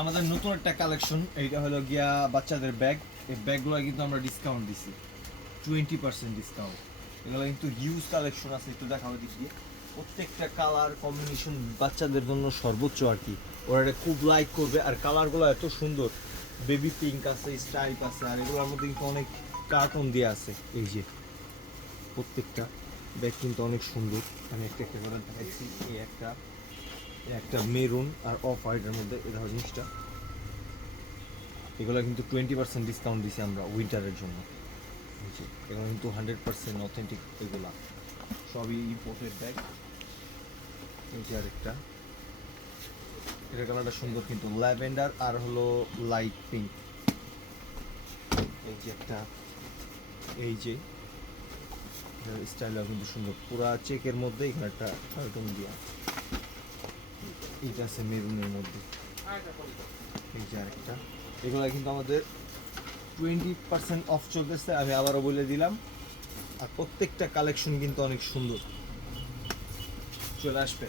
আমাদের নতুন একটা কালেকশন, এইটা হলো গিয়া বাচ্চাদের ব্যাগ। এই ব্যাগগুলো কিন্তু আমরা ডিসকাউন্ট দিছি, 20% ডিসকাউন্ট। এগুলো কিন্তু হিউজ কালেকশন আছে, একটু দেখাবো দিক দিয়ে। প্রত্যেকটা কালার কম্বিনেশন বাচ্চাদের জন্য সর্বোচ্চ আর কি, ওরা এটা খুব লাইক করবে। আর কালারগুলো এত সুন্দর, বেবি পিঙ্ক আছে, স্ট্রাইপ আছে, আর এগুলোর মধ্যে কিন্তু অনেক কার্টুন দেওয়া আছে। এই যে প্রত্যেকটা ব্যাগ কিন্তু অনেক সুন্দর। আমি একটা একটা করে দেখাচ্ছি। এই একটা মেরুন আর অফ হোয়াইটের মধ্যে এই ধরনের জিনিসটা, এগুলো কিন্তু 20% ডিসকাউন্ট দিছি আমরা উইন্টারের জন্য। এগুলো কিন্তু 100% অথেন্টিক, এগুলা সবই ইম্পোর্টেড ব্যাগ। এই যে আরেকটা, এটার কালারটা সুন্দর কিন্তু ল্যাভেন্ডার আর হলো লাইট পিঙ্ক। এই যে একটা, এই যে স্টাইলটা কিন্তু সুন্দর, পুরা চেকের মধ্যে এখানে একটা কার্টুন দিয়া। এইটা আছে মেরুনের মধ্যে। এই যে আরেকটা, এগুলো কিন্তু আমাদের 20% অফ চলতেছে, আমি আবারও বলে দিলাম। আর প্রত্যেকটা কালেকশন কিন্তু অনেক সুন্দর, চলে আসবে।